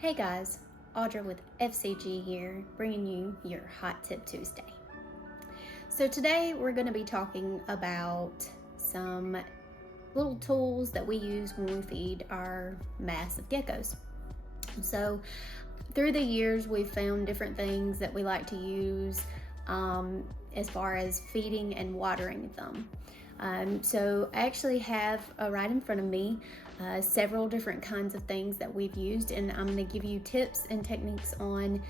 Hey guys, Audra with FCG here, bringing you your Hot Tip Tuesday. So today we're going to be talking about some little tools that we use when we feed our massive geckos. So through the years we've found different things that we like to use as far as feeding and watering them. So I actually have right in front of me several different kinds of things that we've used, and I'm going to give you tips and techniques on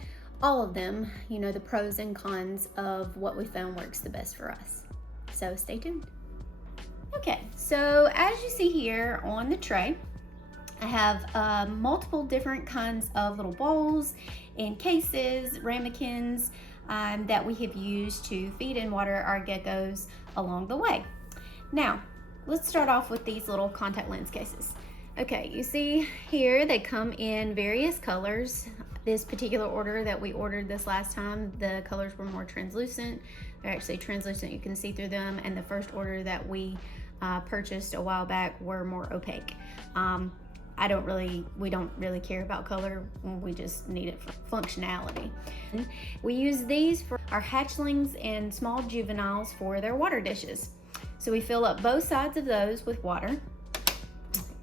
all of them, the pros and cons of what we found works the best for us. So stay tuned. Okay, so as you see here on the tray, I have multiple different kinds of little bowls and cases, ramekins that we have used to feed and water our geckos along the way. Now, let's start off with these little contact lens cases. Okay, you see here they come in various colors. This particular order that we ordered this last time, the colors were more translucent. They're actually translucent, you can see through them, and the first order that we purchased a while back were more opaque. We don't really care about color, we just need it for functionality. We use these for our hatchlings and small juveniles for their water dishes. So we fill up both sides of those with water.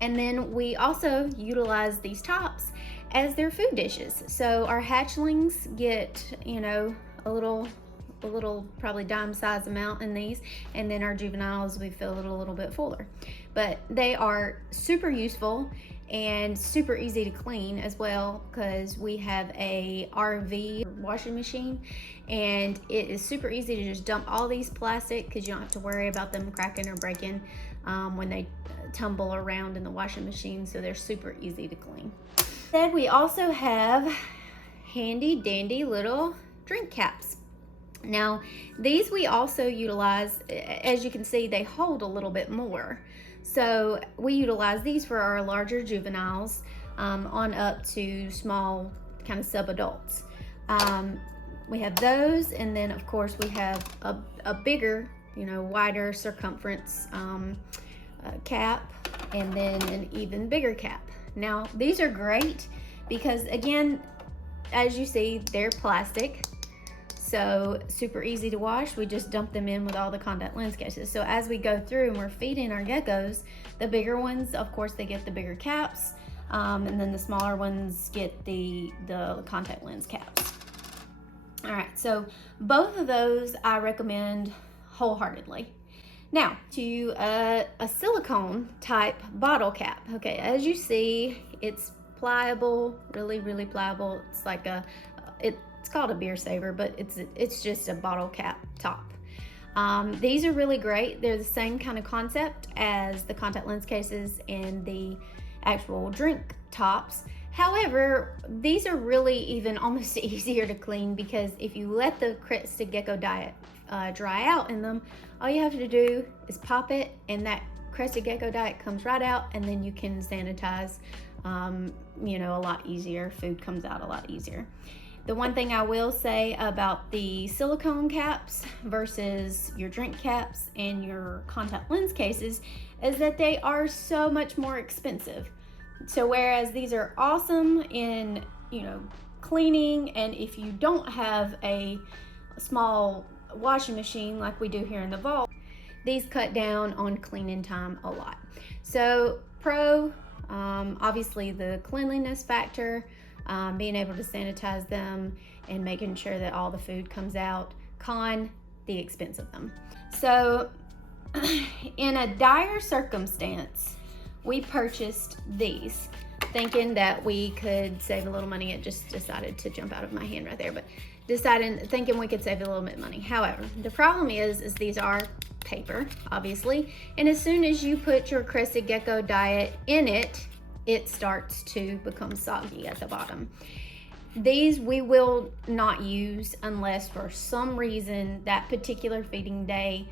And then we also utilize these tops as their food dishes. So our hatchlings get, a little probably dime size amount in these, and then our juveniles we fill it a little bit fuller. But they are super useful and super easy to clean as well, because we have a RV washing machine, and it is super easy to just dump all these plastic, because you don't have to worry about them cracking or breaking when they tumble around in the washing machine. So they're super easy to clean. Then we also have handy dandy little drink caps. Now these we also utilize, as you can see, they hold a little bit more. So we utilize these for our larger juveniles on up to small kind of sub-adults. We have those, and then of course we have a bigger, wider circumference cap, and then an even bigger cap. Now these are great because, again, as you see, they're plastic. So super easy to wash. We just dump them in with all the contact lens cases. So as we go through and we're feeding our geckos, the bigger ones, of course, they get the bigger caps, and then the smaller ones get the contact lens caps. All right, so both of those I recommend wholeheartedly. Now to a silicone type bottle cap. Okay, as you see, it's pliable, really pliable. It's like it's called a beer saver, but it's just a bottle cap top. These are really great. They're the same kind of concept as the contact lens cases and the actual drink tops. However, these are really even almost easier to clean, because if you let the Crested Gecko diet dry out in them, all you have to do is pop it, and that Crested Gecko diet comes right out, and then you can sanitize a lot easier. Food comes out a lot easier. The one thing I will say about the silicone caps versus your drink caps and your contact lens cases is that they are so much more expensive. So whereas these are awesome in, cleaning, and if you don't have a small washing machine like we do here in the vault, these cut down on cleaning time a lot. So pro, obviously the cleanliness factor, being able to sanitize them and making sure that all the food comes out. Con, the expense of them. So in a dire circumstance, we purchased these thinking that we could save a little money. It just decided to jump out of my hand right there, but thinking we could save a little bit of money. However, the problem is these are paper, obviously, and as soon as you put your Crested Gecko diet in it, it starts to become soggy at the bottom. These we will not use unless for some reason that particular feeding day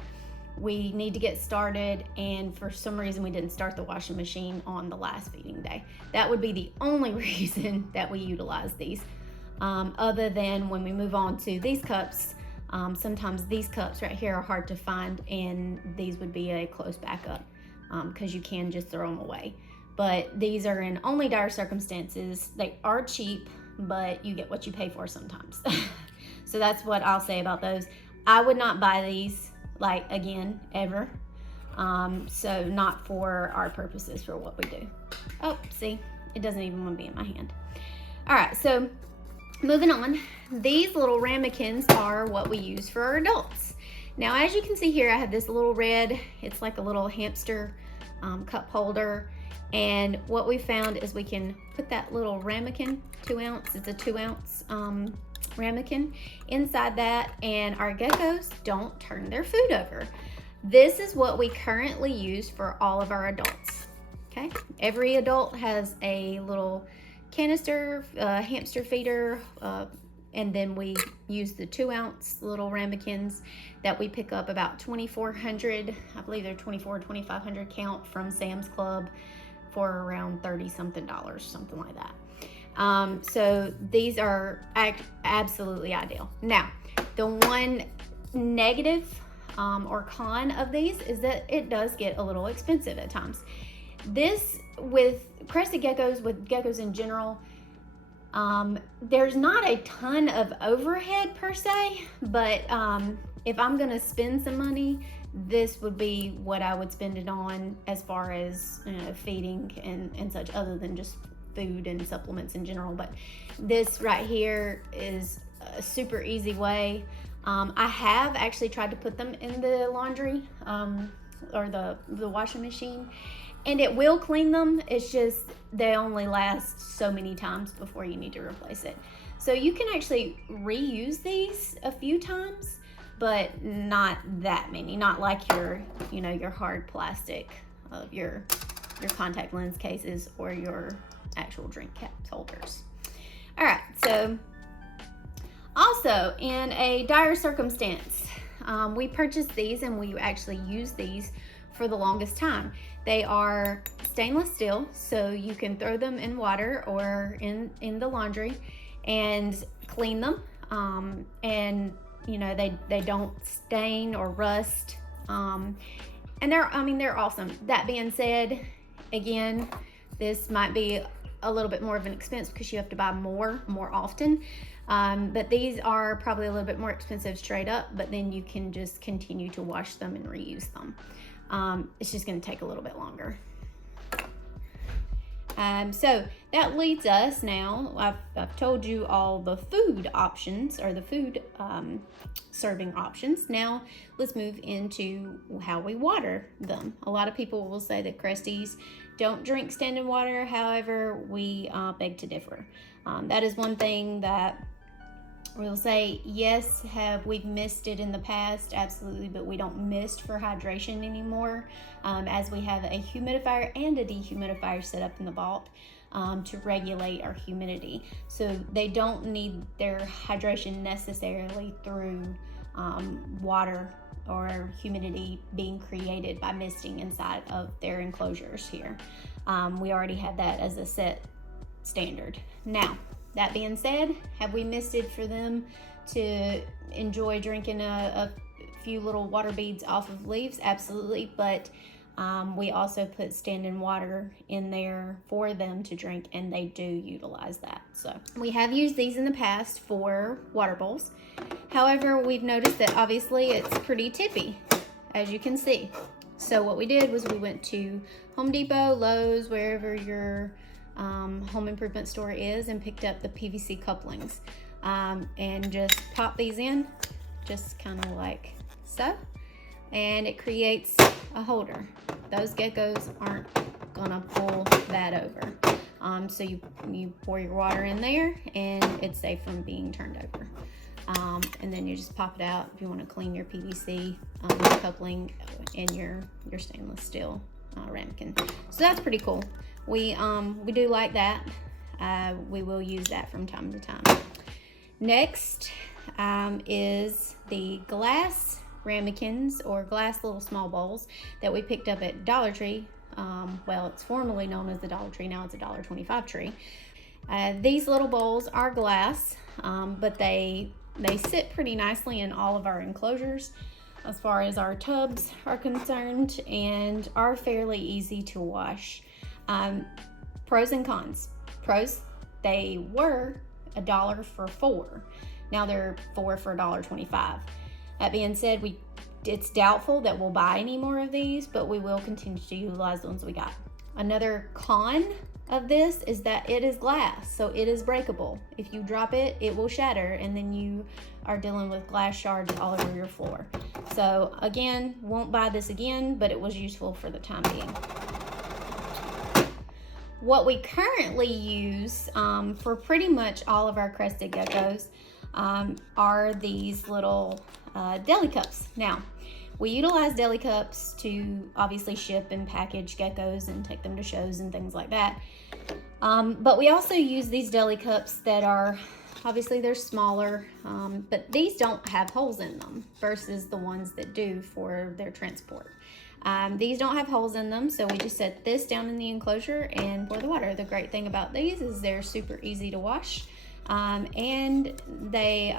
we need to get started, and for some reason we didn't start the washing machine on the last feeding day. That would be the only reason that we utilize these. Other than when we move on to these cups, sometimes these cups right here are hard to find, and these would be a close backup because you can just throw them away. but these are in only dire circumstances. They are cheap, but you get what you pay for sometimes. So that's what I'll say about those. I would not buy these, like, again, ever. So not for our purposes, for what we do. Oh, see, it doesn't even want to be in my hand. All right, so moving on. These little ramekins are what we use for our adults. Now, as you can see here, I have this little red, it's like a little hamster cup holder. And what we found is we can put that little ramekin, 2 ounce, it's a 2 ounce ramekin inside that, and our geckos don't turn their food over. This is what we currently use for all of our adults, okay? Every adult has a little canister, hamster feeder, and then we use the 2 ounce little ramekins that we pick up about 2,400, I believe they're 2,400, 2,500 count from Sam's Club for around $30-something, something like that. So these are absolutely ideal. Now, the one negative or con of these is that it does get a little expensive at times. This, with crested geckos, with geckos in general, there's not a ton of overhead per se, but if I'm gonna spend some money, this would be what I would spend it on, as far as, you know, feeding and such, other than just food and supplements in general. But this right here is a super easy way. I have actually tried to put them in the laundry or the washing machine, and it will clean them. It's just they only last so many times before you need to replace it. So you can actually reuse these a few times, but not that many. Not like your, you know, your hard plastic of your contact lens cases or your actual drink cap holders. All right, so also in a dire circumstance, we purchased these and we actually use these for the longest time. They are stainless steel, so you can throw them in water or in the laundry and clean them, and you know, they don't stain or rust, and they're awesome. That being said, again, this might be a little bit more of an expense because you have to buy more often, but these are probably a little bit more expensive straight up, but then you can just continue to wash them and reuse them. It's just going to take a little bit longer. So that leads us now, I've told you all the food options, or the food serving options. Now let's move into how we water them. A lot of people will say that Cresties don't drink standing water. However, we beg to differ. That is one thing that we'll say, yes, have we missed it in the past? Absolutely, but we don't mist for hydration anymore, as we have a humidifier and a dehumidifier set up in the vault to regulate our humidity. So they don't need their hydration necessarily through water or humidity being created by misting inside of their enclosures here. We already have that as a set standard. Now, that being said, have we misted for them to enjoy drinking a few little water beads off of leaves? Absolutely, but we also put standing water in there for them to drink, and they do utilize that. So we have used these in the past for water bowls. However, we've noticed that obviously it's pretty tippy, as you can see. So what we did was we went to Home Depot, Lowe's, wherever your home improvement store is, and picked up the PVC couplings, and just pop these in, just kind of like so, and it creates a holder. Those geckos aren't gonna pull that over. So you pour your water in there, and it's safe from being turned over. And then you just pop it out if you want to clean your PVC coupling in your stainless steel ramekin. So that's pretty cool. We do like that. We will use that from time to time. Next is the glass ramekins, or glass little small bowls, that we picked up at Dollar Tree. Well, it's formerly known as the Dollar Tree. Now it's a $1.25 tree. These little bowls are glass, but they sit pretty nicely in all of our enclosures as far as our tubs are concerned, and are fairly easy to wash. Pros and cons. Pros, they were $1 for 4. Now they're 4 for $1.25. That being said, it's doubtful that we'll buy any more of these, but we will continue to utilize the ones we got. Another con of this is that it is glass, so it is breakable. If you drop it, it will shatter, and then you are dealing with glass shards all over your floor. So again, won't buy this again, but it was useful for the time being. What we currently use for pretty much all of our Crested Geckos are these little deli cups. Now, we utilize deli cups to obviously ship and package geckos and take them to shows and things like that. But we also use these deli cups that are, obviously they're smaller, but these don't have holes in them versus the ones that do for their transport. These don't have holes in them, so we just set this down in the enclosure and pour the water. The great thing about these is they're super easy to wash, and they,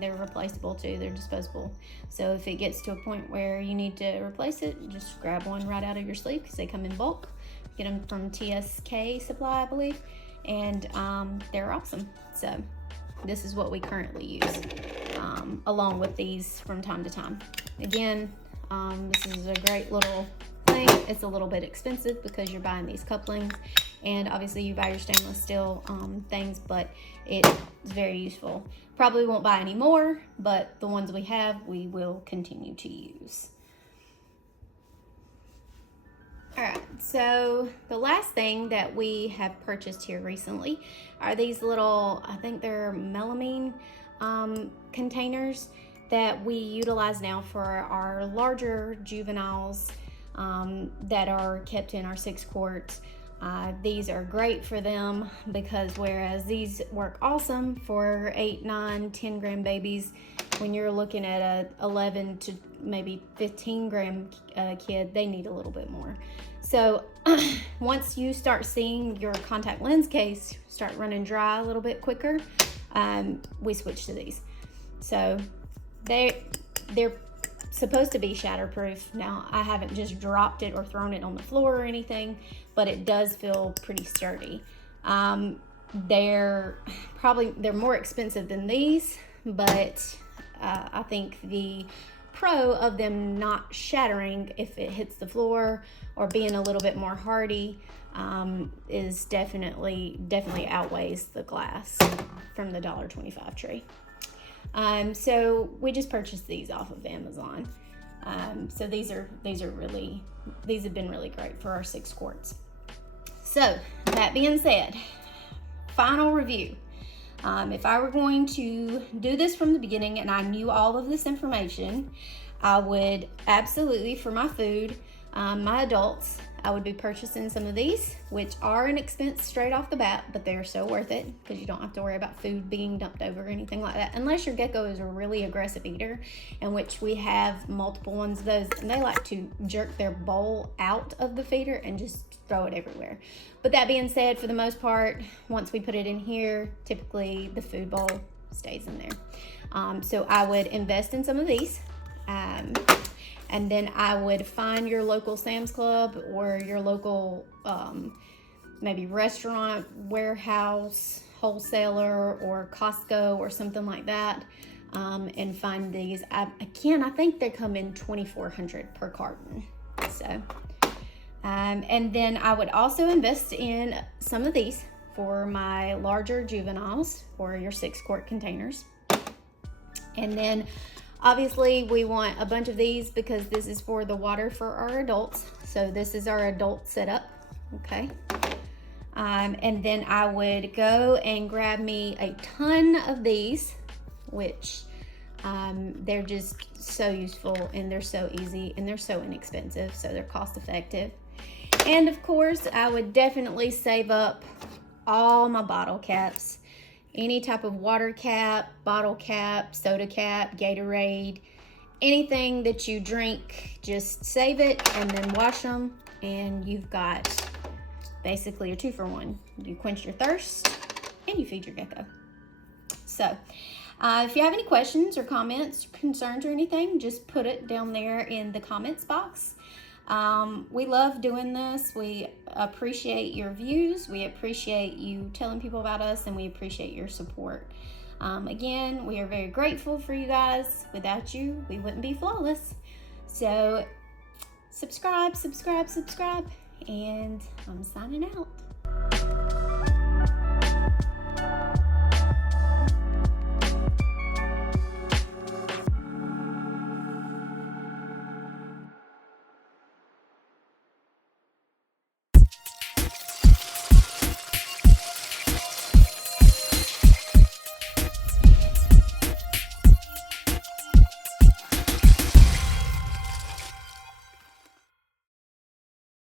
they're replaceable too. They're disposable. So if it gets to a point where you need to replace it, just grab one right out of your sleeve because they come in bulk. Get them from TSK Supply, I believe, and they're awesome. So this is what we currently use, along with these from time to time. Again, this is a great little thing. It's a little bit expensive because you're buying these couplings, and obviously you buy your stainless steel things, but it's very useful. Probably won't buy any more, but the ones we have, we will continue to use. All right, so the last thing that we have purchased here recently are these little, I think they're melamine containers that we utilize now for our larger juveniles that are kept in our 6 quarts. These are great for them because whereas these work awesome for 8, 9, 10 gram babies, when you're looking at a 11 to maybe 15 gram kid, they need a little bit more. So once you start seeing your contact lens case start running dry a little bit quicker, we switch to these. So they're supposed to be shatterproof. Now, I haven't just dropped it or thrown it on the floor or anything, but it does feel pretty sturdy. They're more expensive than these, but I think the pro of them not shattering if it hits the floor or being a little bit more hardy is definitely outweighs the glass from the $1.25 tray. So we just purchased these off of Amazon. So these have been really great for our 6 quarts. So that being said, final review. If I were going to do this from the beginning and I knew all of this information, I would absolutely, for my food, my adults, I would be purchasing some of these, which are an expense straight off the bat, but they're so worth it because you don't have to worry about food being dumped over or anything like that, unless your gecko is a really aggressive eater, in which we have multiple ones of those, and they like to jerk their bowl out of the feeder and just throw it everywhere. But that being said, for the most part, once we put it in here, typically the food bowl stays in there. So I would invest in some of these. And then I would find your local Sam's Club or your local maybe restaurant, warehouse, wholesaler, or Costco or something like that, and find these. I think they come in $2,400 per carton. So, and then I would also invest in some of these for my larger juveniles or your 6 quart containers. And then obviously, we want a bunch of these because this is for the water for our adults. So this is our adult setup, okay? And then I would go and grab me a ton of these, which they're just so useful and they're so easy and they're so inexpensive, so they're cost effective. And of course, I would definitely save up all my bottle caps. Any type of water cap, bottle cap, soda cap, Gatorade, anything that you drink, just save it and then wash them, and you've got basically a 2-for-1. You quench your thirst and you feed your gecko. So if you have any questions or comments, concerns or anything, just put it down there in the comments box. We love doing this. We appreciate your views. We appreciate you telling people about us, and we appreciate your support. Again, we are very grateful for you guys. Without you, we wouldn't be flawless. So subscribe, and I'm signing out.